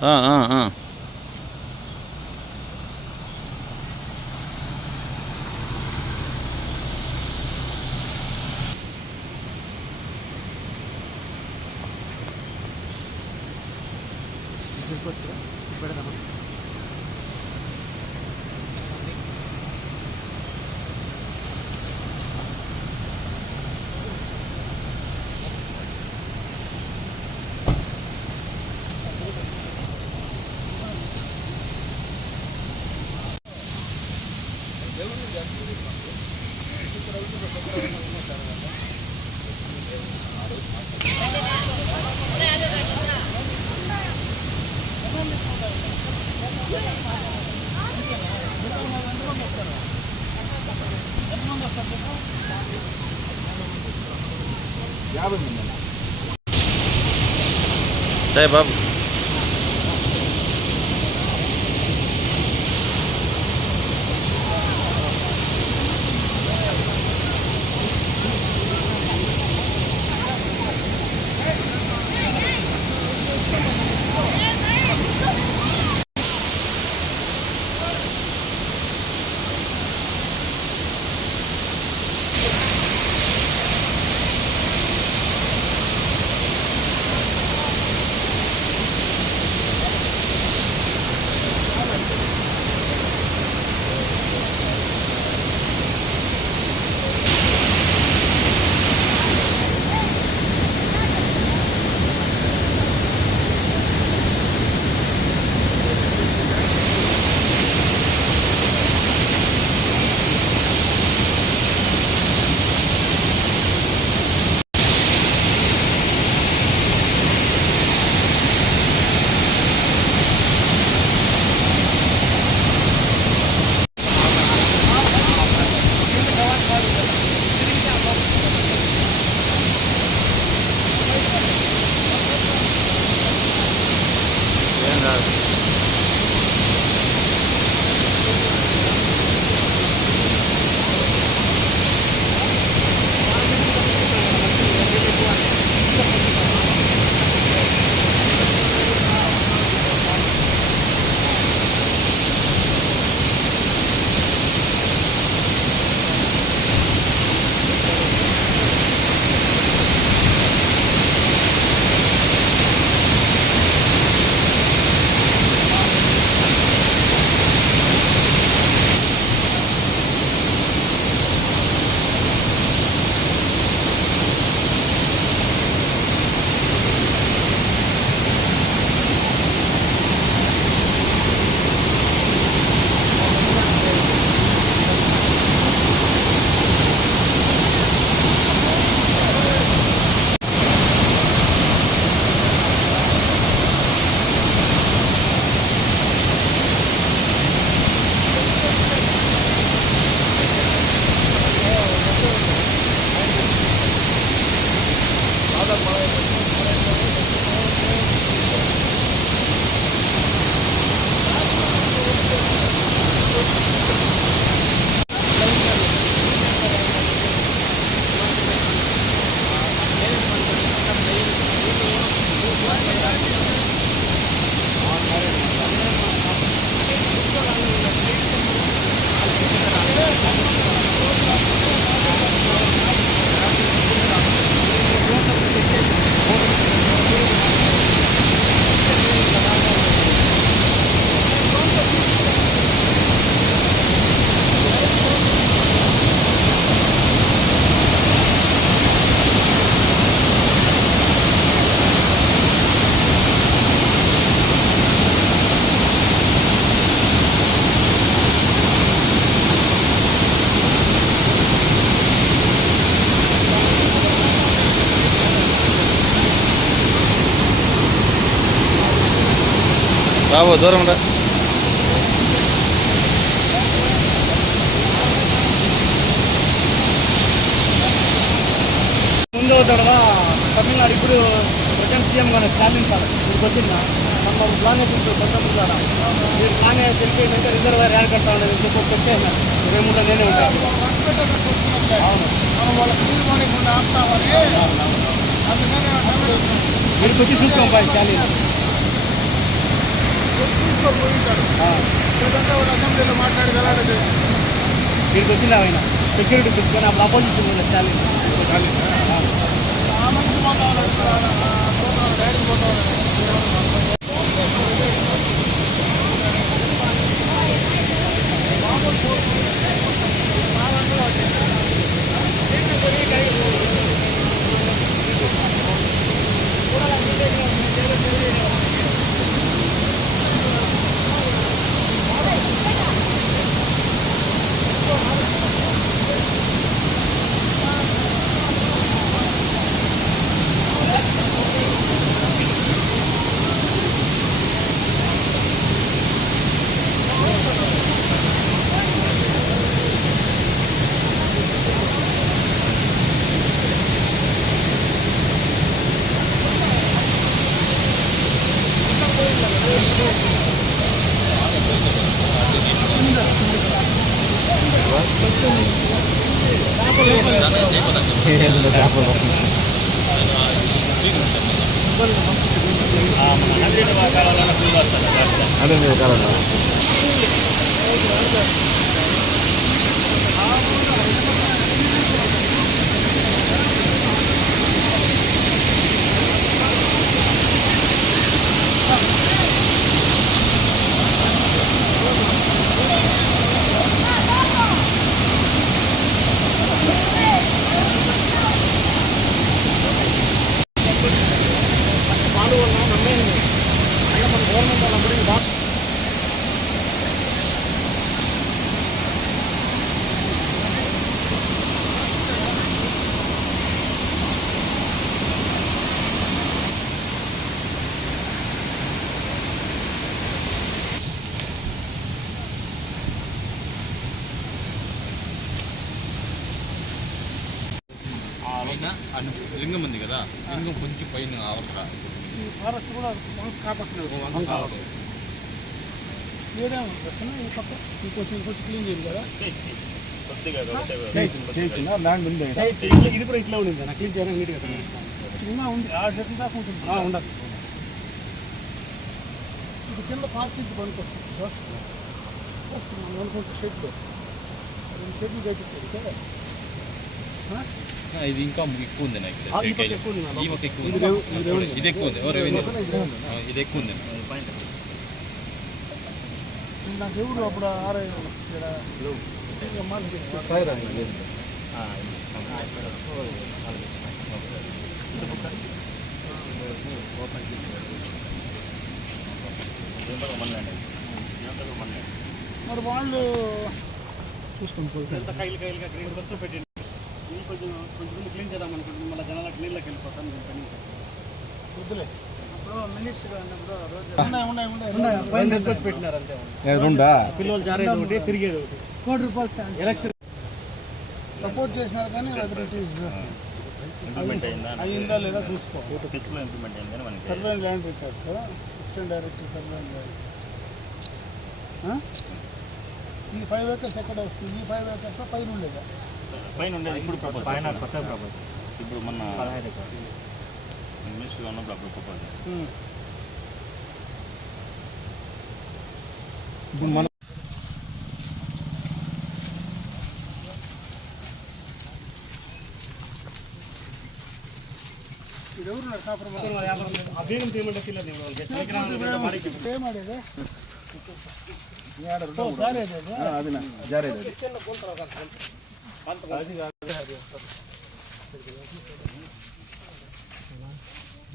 어, 어, 어. Gracias. జై బాబు రావు దూరం రా ముందు తడవ తమిళనాడు ఇప్పుడు ప్రజెంట్ సీఎం గారు స్టాలిన్ సార్ ఇప్పుడు వచ్చిందా ನಮ್ಮ ಪ್ಲಾನ್ ಇತ್ತು ದೊಡ್ಡ ಮುಂದಾರ ಈ ಪ್ಲಾನ್ ತಿರುಗಿ ನಂತರ ರಿಸರ್ವರ್ ಯಾರು ಕಟ್ಟ ಸ್ವಲ್ಪ ಕೊಟ್ಟೆ ಇರೇ ಮುಂದೆ ನೇನೆ ಉಂಟು మీరు కొద్ది చూసుకోం బాయ్ చాలా తీసుకొని పోయింటాడు లేదంటే వాడు అసెంబ్లీలో మాట్లాడి వెళ్ళాలి వీడికి వచ్చింది ఆయన సెక్యూరిటీ తీసుకొని అప్పుడు అపోజిషన్ ఉండే స్టాలిన్ ఆ మనిషి పోతాడు పోతాడు డాడీ పోతాడు అదే మీరు కావాలా లింగం ఉంది కదా లింగం కొంచెం పైన అవసరం ఫారెస్ట్ కూడా పక్క ఇంకొంచెం క్లీన్ చేయాలి కదా. ఇది కూడా ఇట్లా ఉండింది నాకు క్లీన్ చేయడానికి నీట్గా చిన్న ఉంది. ఆ చెట్ల దాకా ఉంటుంది. ఉండదు ఇది కింద పార్కింగ్ పనికి వస్తుంది వస్తుంది మనం అనుకుంటే షెడ్లో రెండు షెడ్లు కట్టించేస్తే ఇది ఇంకా ఎక్కువ ఉంది నాకు ఇది ఎక్కువ ఉంది ఇది ఎక్కువ ఉంది నాకు ఎవరు అప్పుడు ఆరై మరి వాళ్ళు చూసుకొని పోతారు ఇది కొంచెం కొంచెం క్లీన్ చేద్దాం అనుకుంటుంది మళ్ళీ జనాలకు నీళ్ళకి వెళ్ళిపోతాను నేను పని వద్దులే. కోటి రూపాయలు ఎలక్షన్. సపోర్ట్ చేసినారు కానీ అయ్యిందా లేదా చూసుకో. Survey and land records assistant director survey and land. ఈ ఫైవ్ ఏకర్స్ ఎక్కడ వస్తుంది ఈ ఫైవ్ ఏకర్స్ పైన ఉండేదా పైన ఉండేది ఇప్పుడు ప్రపోజ్ పైన కొత్త ప్రపోజ్ ఇప్పుడు మొన్న మినిస్టర్ ఉన్నప్పుడు అప్పుడు ప్రపోజ్ ఇది ఎవరున్నారు కాపురం ఆ ఓ, జారేది అది?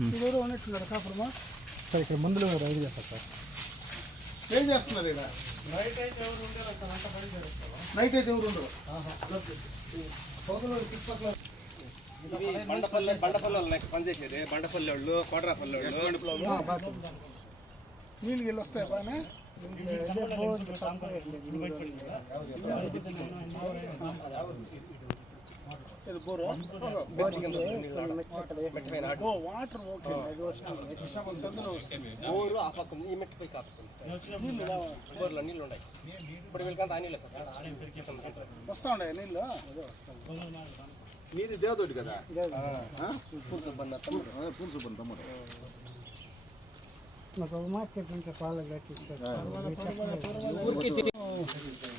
ఇది ఎవరు ఉన్నట్టున్నారు కాపురమా సార్ ఇక్కడ మందులు రైలు చేస్తారు సార్? ఏం చేస్తున్నారు ఇక్కడ? నైట్ అయితే ఎవరు ఉండరు. పొగలు చుట్టుపక్కల ఇవి బండపల్లి బండపల్లి వాళ్ళు నెక్స్ట్ పని చేసేది బండపల్లి వాళ్ళు. కోటరాపల్లి వాళ్ళు నీళ్ళు వస్తాయి ఓ వాటర్ ఓకే ఇది వస్తుంది సందులో వస్తుంది బోరు ఆ పక్క ఈ మెట్టు పై కాపుతుంది బోర్లో నీళ్ళు ఉన్నాయి ఇప్పుడు వీళ్ళకంతా ఆ నీళ్ళే సార్ వస్తా ఉన్నాయి నీళ్ళు మీది దేవదోటి కదా నాకు ఒక మాట చెప్పింటే పాలు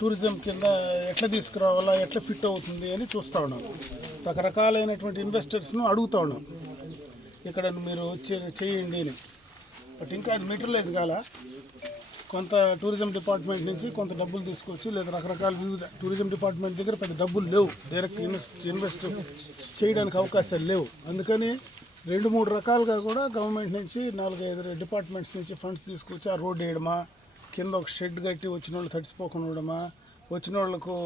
టూరిజం కింద ఎట్లా తీసుకురావాలా ఎట్లా ఫిట్ అవుతుంది అని చూస్తూ ఉన్నాం. రకరకాలైనటువంటి ఇన్వెస్టర్స్ను అడుగుతూ ఉన్నాం. ఇక్కడ మీరు వచ్చి చేయండి అని. బట్ ఇంకా అది మెటీరియలైజ్ కాల. కొంత టూరిజం డిపార్ట్మెంట్ నుంచి కొంత డబ్బులు తీసుకొచ్చి లేదా రకరకాల వివిధ టూరిజం డిపార్ట్మెంట్ దగ్గర పెద్ద డబ్బులు లేవు. డైరెక్ట్ ఇన్వెస్ట్ ఇన్వెస్ట్ చేయడానికి అవకాశాలు లేవు. అందుకని రెండు మూడు రకాలుగా కూడా గవర్నమెంట్ నుంచి నాలుగైదు డిపార్ట్మెంట్స్ నుంచి ఫండ్స్ తీసుకొచ్చి ఆ రోడ్ వేయడమా కింద ఒక షెడ్ కట్టి వచ్చిన వాళ్ళు తడిసిపోకుండా ఉండడమా వచ్చిన వాళ్ళకు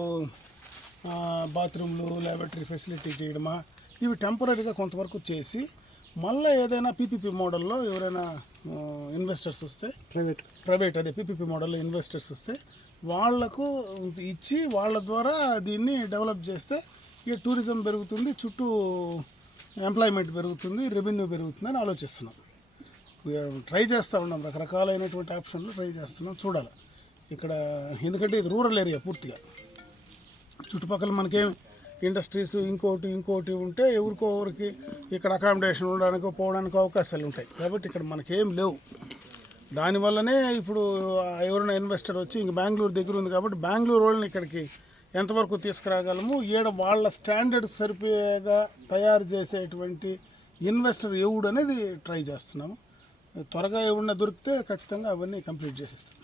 బాత్రూమ్లు ల్యాబొరేటరీ ఫెసిలిటీ చేయడమా ఇవి టెంపరీగా కొంతవరకు చేసి మళ్ళీ ఏదైనా పీపీపీ మోడల్లో ఎవరైనా ఇన్వెస్టర్స్ వస్తే ప్రైవేట్ ప్రైవేట్ అదే పీపీపీ మోడల్లో ఇన్వెస్టర్స్ వస్తే వాళ్ళకు ఇచ్చి వాళ్ళ ద్వారా దీన్ని డెవలప్ చేస్తే ఈ టూరిజం పెరుగుతుంది చుట్టూ ఎంప్లాయ్మెంట్ పెరుగుతుంది రెవెన్యూ పెరుగుతుందని ఆలోచిస్తున్నాం. ట్రై చేస్తూ ఉన్నాం రకరకాలైనటువంటి ఆప్షన్లు ట్రై చేస్తున్నాం చూడాలి. ఇక్కడ ఎందుకంటే ఇది రూరల్ ఏరియా పూర్తిగా. చుట్టుపక్కల మనకేం ఇండస్ట్రీస్ ఇంకోటి ఇంకోటి ఉంటే ఎవరికో ఎవరికి ఇక్కడ అకామిడేషన్ ఉండడానికి పోవడానికి అవకాశాలు ఉంటాయి. కాబట్టి ఇక్కడ మనకేం లేవు. దానివల్లనే ఇప్పుడు ఎవరైనా ఇన్వెస్టర్ వచ్చి ఇంక బెంగళూరు దగ్గర ఉంది కాబట్టి బెంగళూరు వాళ్ళని ఇక్కడికి ఎంతవరకు తీసుకురాగలము? ఈడ వాళ్ళ స్టాండర్డ్ సరిపోయేగా తయారు చేసేటువంటి ఇన్వెస్టర్ ఎవడు అనేది ట్రై చేస్తున్నాము. త్వరగా ఎవడన్నా దొరికితే ఖచ్చితంగా అవన్నీ కంప్లీట్ చేసేస్తాం.